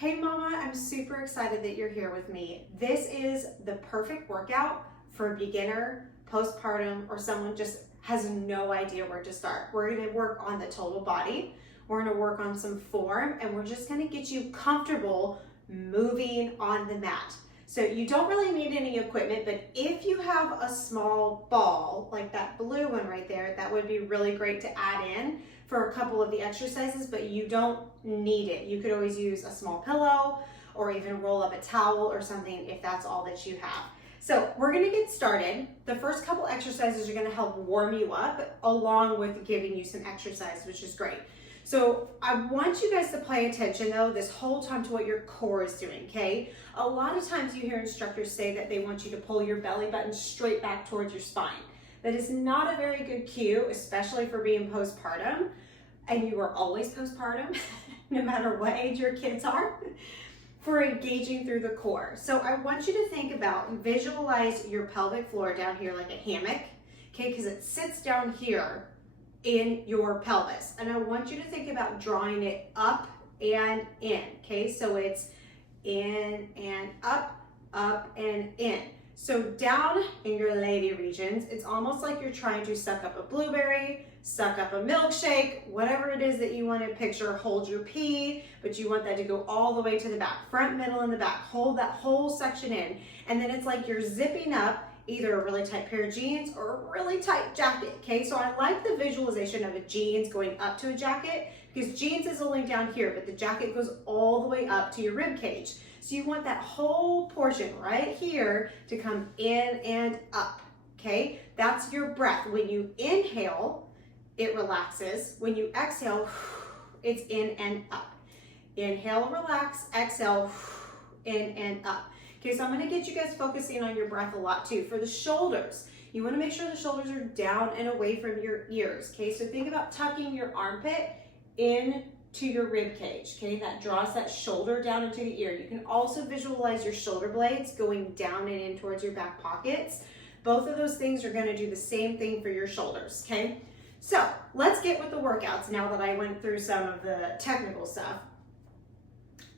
Hey mama, I'm super excited that you're here with me. This is the perfect workout for a beginner, postpartum, or someone just has no idea where to start. We're gonna work on the total body. We're gonna work on some form, and we're just gonna get you comfortable moving on the mat. So you don't really need any equipment, but if you have a small ball, like that blue one right there, that would be really great to add in for a couple of the exercises, but you don't need it. You could always use a small pillow or even roll up a towel or something if that's all that you have. So we're gonna get started. The first couple exercises are gonna help warm you up along with giving you some exercise, which is great. So I want you guys to pay attention though this whole time to what your core is doing, okay? A lot of times you hear instructors say that they want you to pull your belly button straight back towards your spine. That is not a very good cue, especially for being postpartum, and you are always postpartum, no matter what age your kids are, for engaging through the core. So I want you to think about and visualize your pelvic floor down here like a hammock, okay? Because it sits down here in your pelvis. And I want you to think about drawing it up and in, okay? So it's in and up and in. So down in your lady regions, it's almost like you're trying to suck up a blueberry, suck up a milkshake, whatever it is that you want to picture, hold your pee, but you want that to go all the way to the back, front, middle, and the back. Hold that whole section in. And then it's like you're zipping up either a really tight pair of jeans or a really tight jacket, okay? So I like the visualization of a jeans going up to a jacket because jeans is only down here, but the jacket goes all the way up to your rib cage. So you want that whole portion right here to come in and up, okay? That's your breath. When you inhale, it relaxes. When you exhale, it's in and up. Inhale, relax, exhale, in and up. Okay, so I'm gonna get you guys focusing on your breath a lot too. For the shoulders, you wanna make sure the shoulders are down and away from your ears, okay? So think about tucking your armpit in to your rib cage, okay? That draws that shoulder down into the ear. You can also visualize your shoulder blades going down and in towards your back pockets. Both of those things are gonna do the same thing for your shoulders, okay? So let's get with the workouts now that I went through some of the technical stuff.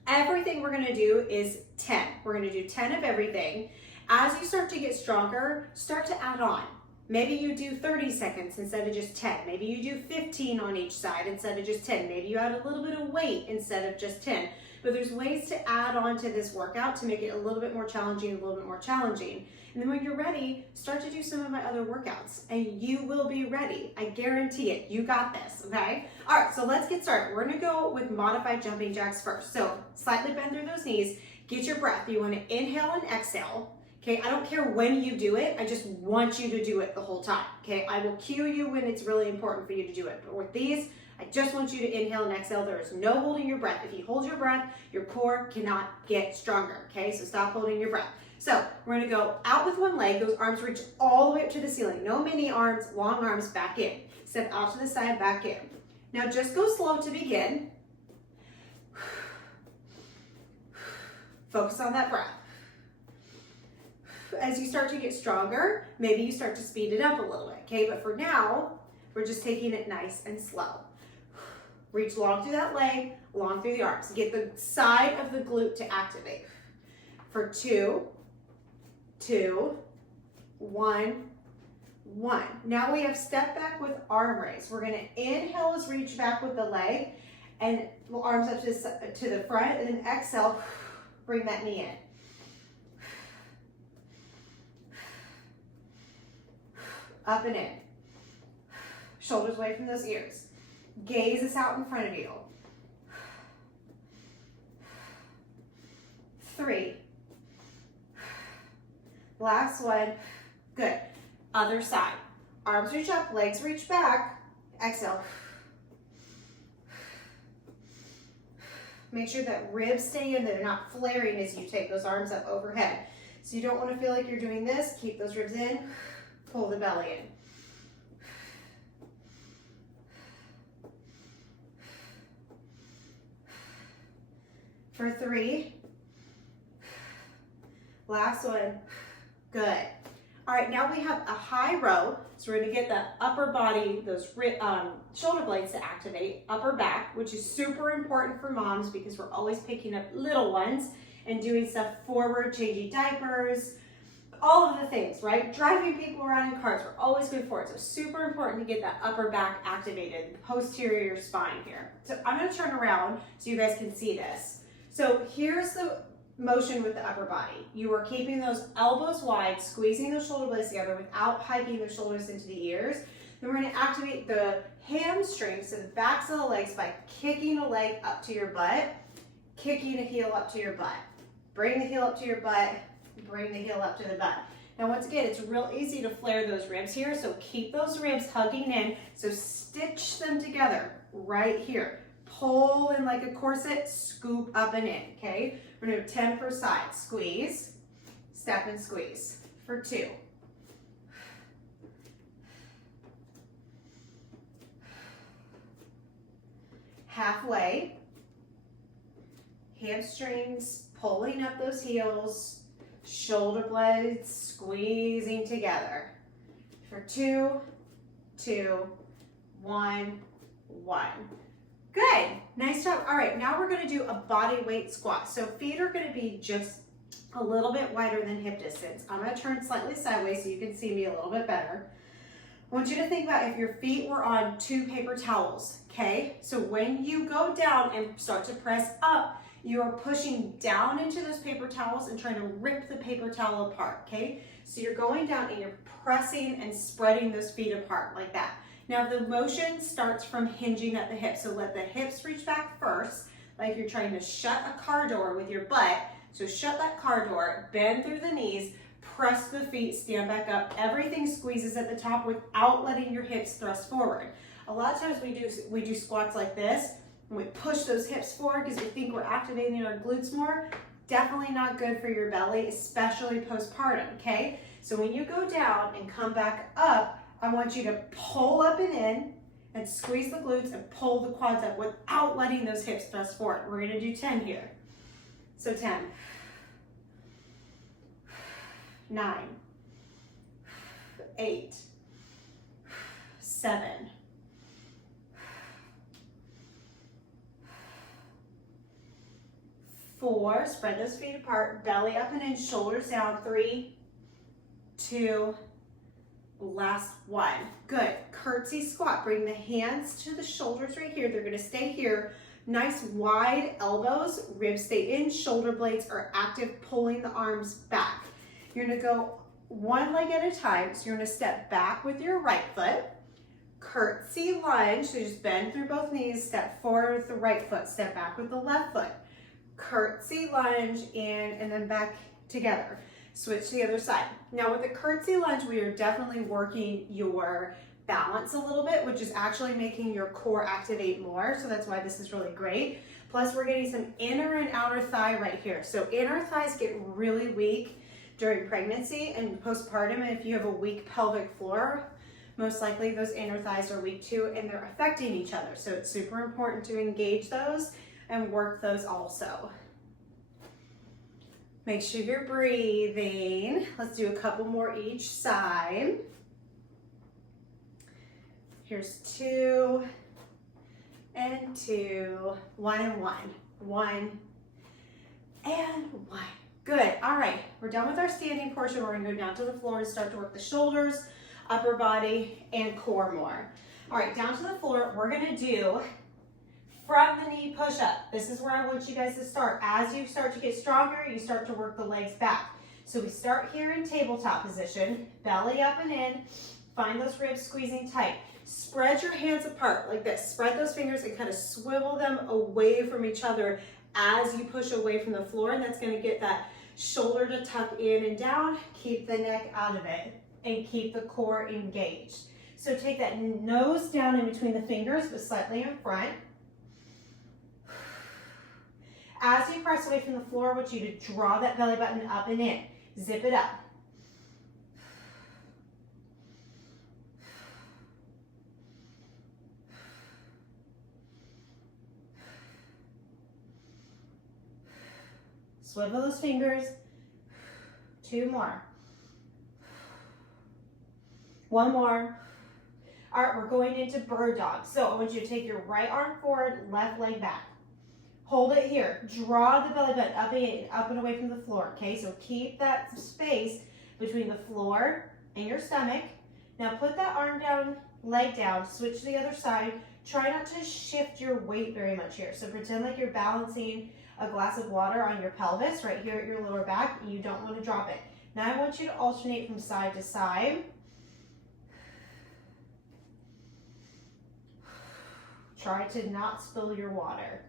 Everything we're gonna do is 10. We're gonna do 10 of everything. As you start to get stronger, start to add on. Maybe you do 30 seconds instead of just 10. Maybe you do 15 on each side instead of just 10. Maybe you add a little bit of weight instead of just 10. But there's ways to add on to this workout to make it a little bit more challenging, a little bit more challenging. And then when you're ready, start to do some of my other workouts and you will be ready. I guarantee it. You got this, okay? All right, so let's get started. We're gonna go with modified jumping jacks first. So slightly bend through those knees, get your breath. You wanna inhale and exhale. Okay, I don't care when you do it, I just want you to do it the whole time, okay? I will cue you when it's really important for you to do it, but with these, I just want you to inhale and exhale. There is no holding your breath. If you hold your breath, your core cannot get stronger, okay? So stop holding your breath. So we're gonna go out with one leg, those arms reach all the way up to the ceiling. No mini arms, long arms, back in. Step out to the side, back in. Now just go slow to begin. Focus on that breath. As you start to get stronger, maybe you start to speed it up a little bit, okay? But for now, we're just taking it nice and slow. Reach long through that leg, long through the arms. Get the side of the glute to activate. For 2, 2, 1, 1. Now we have step back with arm raise. We're gonna inhale as reach back with the leg and arms up to the front, and then exhale, bring that knee in. Up and in. Shoulders away from those ears. Gaze is out in front of you. 3. Last one. Good. Other side. Arms reach up, legs reach back. Exhale. Make sure that ribs stay in, that they're not flaring as you take those arms up overhead. So you don't want to feel like you're doing this. Keep those ribs in. Pull the belly in. For 3. Last one. Good. All right, now we have a high row. So we're gonna get the upper body, those shoulder blades to activate, upper back, which is super important for moms because we're always picking up little ones and doing stuff forward, changing diapers, all of the things, right? Driving people around in cars, we're always going forward. So super important to get that upper back activated, the posterior spine here. So I'm gonna turn around so you guys can see this. So here's the motion with the upper body. You are keeping those elbows wide, squeezing those shoulder blades together without hiking the shoulders into the ears. Then we're gonna activate the hamstrings, so the backs of the legs, by kicking a leg up to your butt, kicking a heel up to your butt. Bring the heel up to your butt, bring the heel up to the butt. Now once again, it's real easy to flare those ribs here, so keep those ribs hugging in, so stitch them together right here. Pull in like a corset, scoop up and in, okay? We're gonna do 10 per side. Squeeze, step and squeeze for 2. Halfway, hamstrings pulling up those heels, shoulder blades squeezing together for 2, 2, 1, 1. Good, nice job. All right, now we're gonna do a body weight squat. So feet are gonna be just a little bit wider than hip distance. I'm gonna turn slightly sideways so you can see me a little bit better. I want you to think about if your feet were on 2 paper towels, okay? So when you go down and start to press up, you are pushing down into those paper towels and trying to rip the paper towel apart, okay? So you're going down and you're pressing and spreading those feet apart like that. Now the motion starts from hinging at the hips, so let the hips reach back first, like you're trying to shut a car door with your butt. So shut that car door, bend through the knees, press the feet, stand back up. Everything squeezes at the top without letting your hips thrust forward. A lot of times we do squats like this, and we push those hips forward because we think we're activating our glutes more. Definitely not good for your belly, especially postpartum, okay? So when you go down and come back up, I want you to pull up and in and squeeze the glutes and pull the quads up without letting those hips thrust forward. We're gonna do 10 here. So 10, 9, 8, 7, 4, spread those feet apart, belly up and in, shoulders down, 3, 2, last 1. Good. Curtsy squat. Bring the hands to the shoulders right here. They're going to stay here. Nice wide elbows. Ribs stay in. Shoulder blades are active, pulling the arms back. You're going to go one leg at a time. So you're going to step back with your right foot. Curtsy lunge. So just bend through both knees. Step forward with the right foot. Step back with the left foot. Curtsy lunge in and then back together. Switch to the other side. Now with the curtsy lunge, we are definitely working your balance a little bit, which is actually making your core activate more. So that's why this is really great. Plus we're getting some inner and outer thigh right here. So inner thighs get really weak during pregnancy and postpartum. And if you have a weak pelvic floor, most likely those inner thighs are weak too, and they're affecting each other. So it's super important to engage those and work those also. Make sure you're breathing. Let's do a couple more each side. Here's 2 and 2, 1 and 1, 1 and 1. Good. All right, we're done with our standing portion. We're gonna go down to the floor and start to work the shoulders, upper body, and core more. All right, down to the floor, we're gonna do from the knee push up. This is where I want you guys to start. As you start to get stronger, you start to work the legs back. So we start here in tabletop position, belly up and in, find those ribs squeezing tight. Spread your hands apart like this. Spread those fingers and kind of swivel them away from each other as you push away from the floor, and that's gonna get that shoulder to tuck in and down, keep the neck out of it, and keep the core engaged. So take that nose down in between the fingers, but slightly in front. As you press away from the floor, I want you to draw that belly button up and in. Zip it up. Swivel those fingers. 2 more. One more. All right, we're going into bird dog. So I want you to take your right arm forward, left leg back. Hold it here. Draw the belly button up and away from the floor, okay? So keep that space between the floor and your stomach. Now put that arm down, leg down, switch to the other side. Try not to shift your weight very much here. So pretend like you're balancing a glass of water on your pelvis right here at your lower back, and you don't want to drop it. Now I want you to alternate from side to side. Try to not spill your water.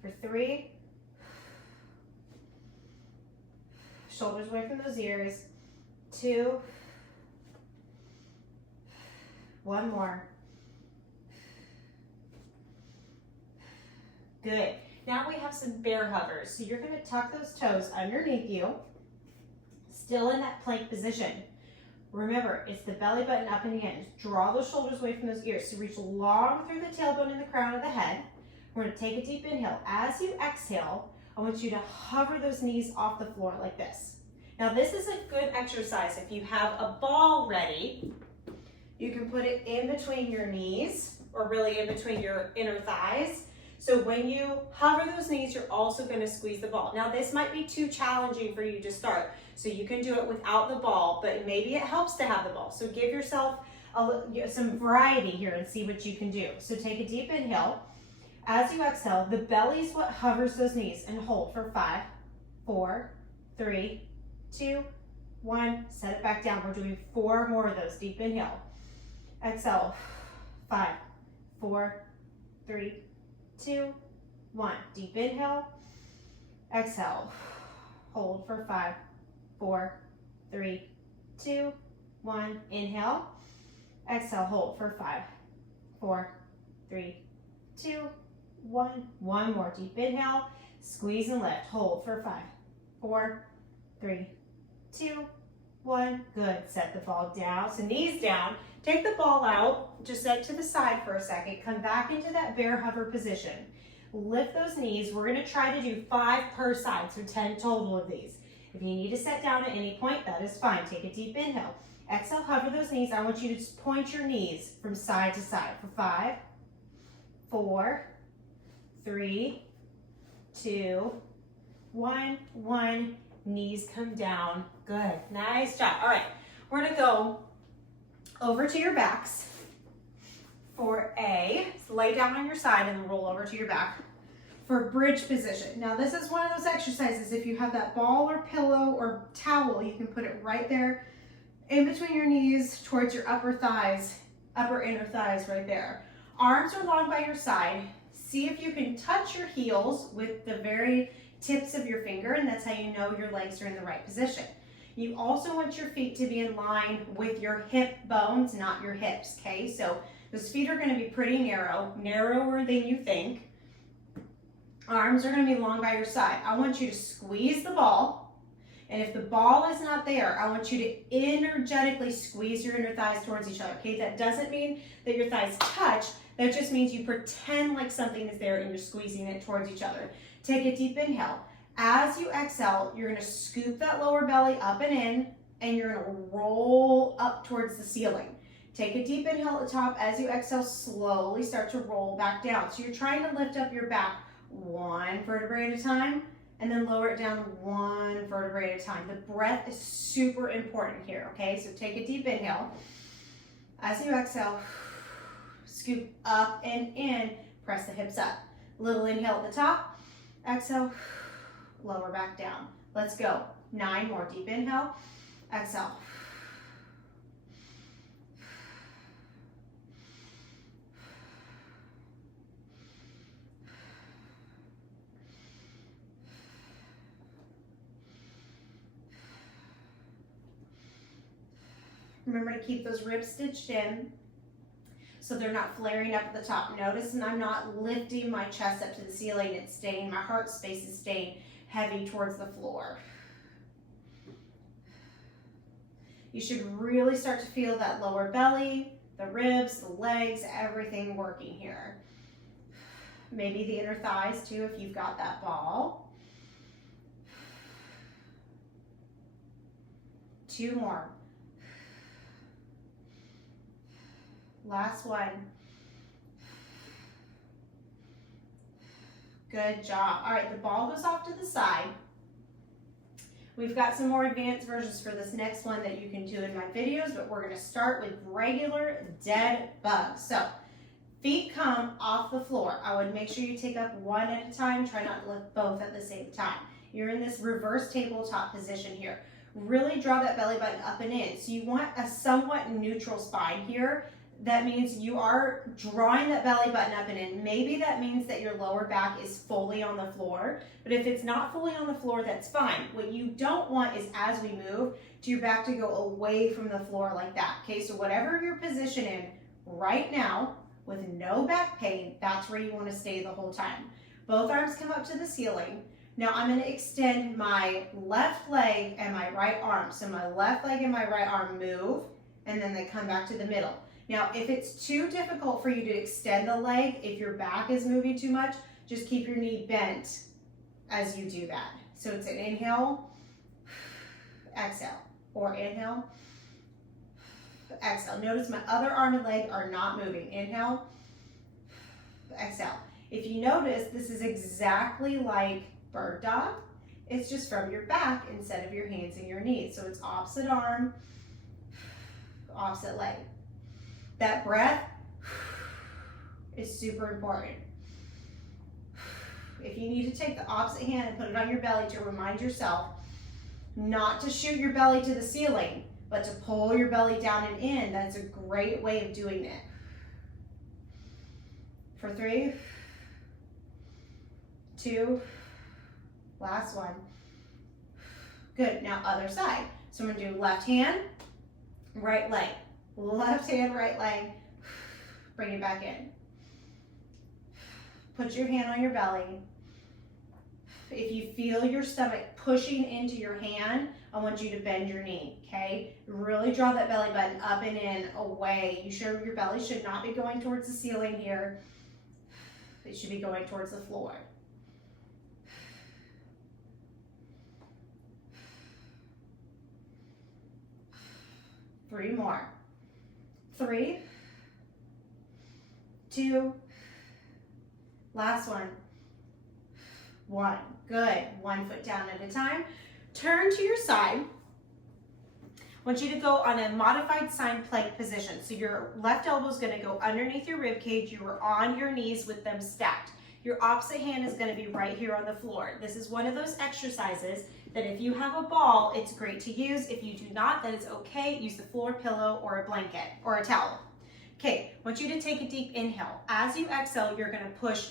For 3. Shoulders away from those ears. 2. 1 more. Good. Now we have some bear hovers. So you're going to tuck those toes underneath you, still in that plank position. Remember, it's the belly button up and in. Just draw those shoulders away from those ears. So reach long through the tailbone and the crown of the head. We're going to take a deep inhale. As you exhale, I want you to hover those knees off the floor like this. Now this is a good exercise. If you have a ball ready, you can put it in between your knees, or really in between your inner thighs. So when you hover those knees, you're also going to squeeze the ball. Now this might be too challenging for you to start, so you can do it without the ball, but maybe it helps to have the ball. So give yourself some variety here and see what you can do. So take a deep inhale. As you exhale, the belly is what hovers those knees, and hold for 5, 4, 3, 2, 1. Set it back down. We're doing 4 more of those. Deep inhale. Exhale. 5, 4, 3, 2, 1. Deep inhale. Exhale. Hold for 5, 4, 3, 2, 1. Inhale. Exhale. Hold for 5, 4, 3, 2, 1. One more. Deep inhale. Squeeze and lift. Hold for 5, 4, 3, 2, 1. Good. Set the ball down. So knees down. Take the ball out. Just set it to the side for a second. Come back into that bear hover position. Lift those knees. We're going to try to do 5 per side, so 10 total of these. If you need to set down at any point, that is fine. Take a deep inhale. Exhale, hover those knees. I want you to just point your knees from side to side for 5, 4, 3, 2, 1, 1. Knees come down. Good. Nice job. All right. We're going to go over to your backs for A. So lay down on your side and then roll over to your back for bridge position. Now this is one of those exercises. If you have that ball or pillow or towel, you can put it right there in between your knees towards your upper thighs, upper inner thighs right there. Arms are long by your side. See if you can touch your heels with the very tips of your finger, and that's how you know your legs are in the right position. You also want your feet to be in line with your hip bones, not your hips, okay? So those feet are going to be pretty narrow, narrower than you think. Arms are going to be long by your side. I want you to squeeze the ball, and if the ball is not there, I want you to energetically squeeze your inner thighs towards each other, okay? That doesn't mean that your thighs touch. That just means you pretend like something is there and you're squeezing it towards each other. Take a deep inhale. As you exhale, you're going to scoop that lower belly up and in, and you're going to roll up towards the ceiling. Take a deep inhale at the top. As you exhale, slowly start to roll back down. So you're trying to lift up your back 1 vertebrae at a time, and then lower it down 1 vertebrae at a time. The breath is super important here, okay? So take a deep inhale. As you exhale, scoop up and in, press the hips up. Little inhale at the top, exhale, lower back down. Let's go. 9 more. Deep inhale, exhale. Remember to keep those ribs stitched in so they're not flaring up at the top. Notice, and I'm not lifting my chest up to the ceiling. It's staying, my heart space is staying heavy towards the floor. You should really start to feel that lower belly, the ribs, the legs, everything working here. Maybe the inner thighs too if you've got that ball. 2 more. Last one. Good job. All right, the ball goes off to the side. We've got some more advanced versions for this next one that you can do in my videos, but we're going to start with regular dead bug. So feet come off the floor. I would make sure you take up one at a time. Try not to lift both at the same time. You're in this reverse tabletop position here. Really draw that belly button up and in. So you want a somewhat neutral spine here. That means you are drawing that belly button up and in. Maybe that means that your lower back is fully on the floor, but if it's not fully on the floor, that's fine. What you don't want is, as we move, to your back to go away from the floor like that. Okay, so whatever your position in right now, with no back pain, that's where you want to stay the whole time. Both arms come up to the ceiling. Now I'm going to extend my left leg and my right arm. So my left leg and my right arm move, and then they come back to the middle. Now, if it's too difficult for you to extend the leg, if your back is moving too much, just keep your knee bent as you do that. So it's an inhale, exhale, or inhale, exhale. Notice my other arm and leg are not moving. Inhale, exhale. If you notice, this is exactly like bird dog. It's just from your back instead of your hands and your knees. So it's opposite arm, opposite leg. That breath is super important. If you need to take the opposite hand and put it on your belly to remind yourself not to shoot your belly to the ceiling, but to pull your belly down and in, that's a great way of doing it. For 3, 2, last one. Good, now other side. So I'm gonna do left hand, right leg. Left hand, right leg, bring it back in. Put your hand on your belly. If you feel your stomach pushing into your hand, I want you to bend your knee, okay? Really draw that belly button up and in, away. Your belly should not be going towards the ceiling here. It should be going towards the floor. Three more. 3, 2, last one. 1. Good. 1 foot down at a time. Turn to your side. I want you to go on a modified sine plank position. So your left elbow is going to go underneath your rib cage. You are on your knees with them stacked. Your opposite hand is going to be right here on the floor. This is one of those exercises that if you have a ball, it's great to use. If you do not, then it's okay. Use the floor pillow or a blanket or a towel. Okay, I want you to take a deep inhale. As you exhale, you're going to push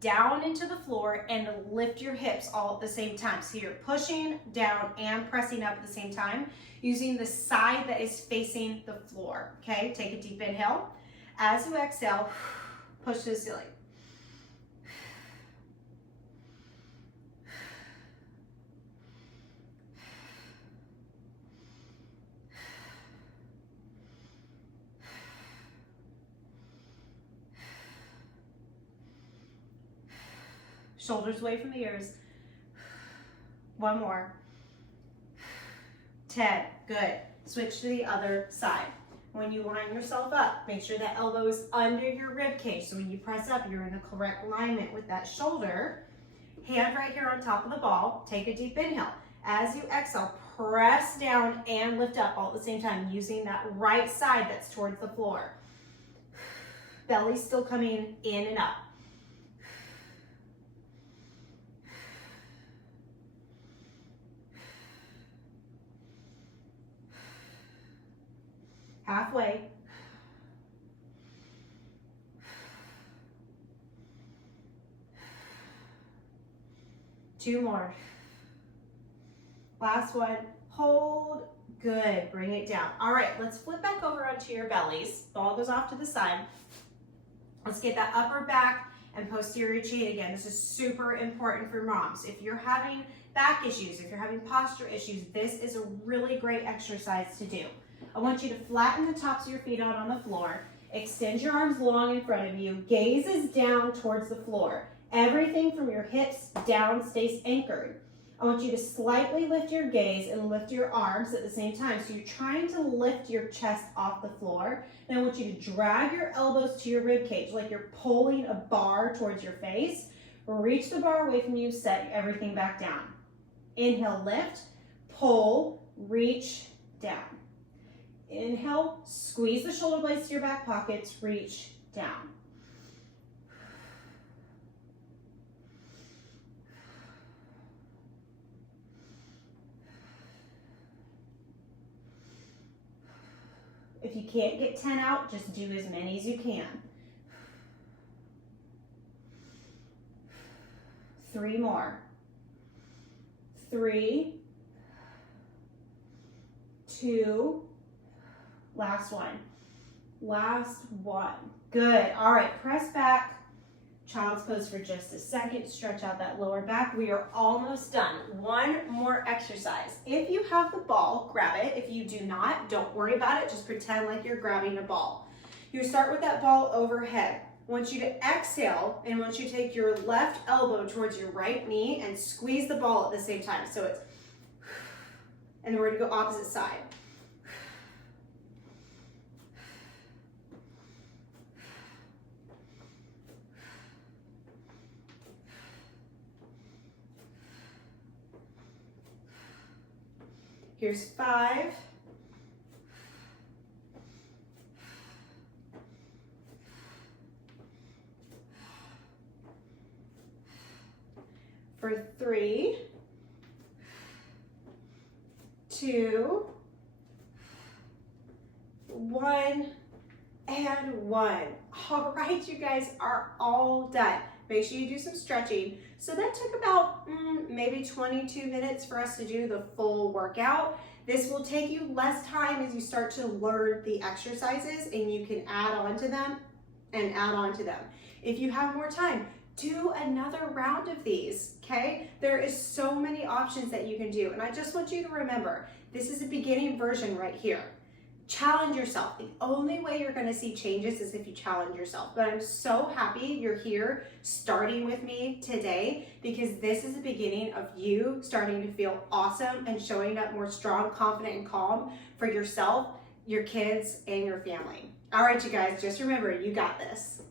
down into the floor and lift your hips all at the same time. So you're pushing down and pressing up at the same time using the side that is facing the floor. Okay, take a deep inhale. As you exhale, push to the ceiling. Shoulders away from the ears. 1 more. 10. Good. Switch to the other side. When you line yourself up, make sure that elbow is under your rib cage. So when you press up, you're in the correct alignment with that shoulder. Hand right here on top of the ball. Take a deep inhale. As you exhale, press down and lift up all at the same time using that right side that's towards the floor. Belly still coming in and up. Halfway. Two more. Last one. Hold. Good. Bring it down. All right, let's flip back over onto your bellies. Ball goes off to the side. Let's get that upper back and posterior chain again. This is super important for moms. If you're having back issues, if you're having posture issues, this is a really great exercise to do. I want you to flatten the tops of your feet out on the floor Extend your arms long in front of you. Gaze is down towards the floor. Everything from your hips down stays anchored. I want you to slightly lift your gaze and lift your arms at the same time. So you're trying to lift your chest off the floor. And I want you to drag your elbows to your rib cage like you're pulling a bar towards your face. Reach the bar away from you, set everything back down. Inhale, lift, pull, reach, down. Inhale, squeeze the shoulder blades to your back pockets, reach, down. If you can't get 10 out, just do as many as you can. 3 more. 3, 2, last one. Last one. Good. All right, press back. Child's pose for just a second. Stretch out that lower back. We are almost done. One more exercise. If you have the ball, grab it. If you do not, don't worry about it. Just pretend like you're grabbing a ball. You start with that ball overhead. I want you to exhale, and I want you to take your left elbow towards your right knee and squeeze the ball at the same time. So it's, and then we're gonna go opposite side. Here's 5. For 3, 2, 1, and 1. All right, you guys are all done. Make sure you do some stretching. So that took about maybe 22 minutes for us to do the full workout. This will take you less time as you start to learn the exercises, and you can add on to them and add on to them. If you have more time, do another round of these, okay? There is so many options that you can do, and I just want you to remember, this is a beginning version right here. Challenge yourself. The only way you're gonna see changes is if you challenge yourself. But I'm so happy you're here starting with me today, because this is the beginning of you starting to feel awesome and showing up more strong, confident, and calm for yourself, your kids, and your family. All right, you guys, just remember, you got this.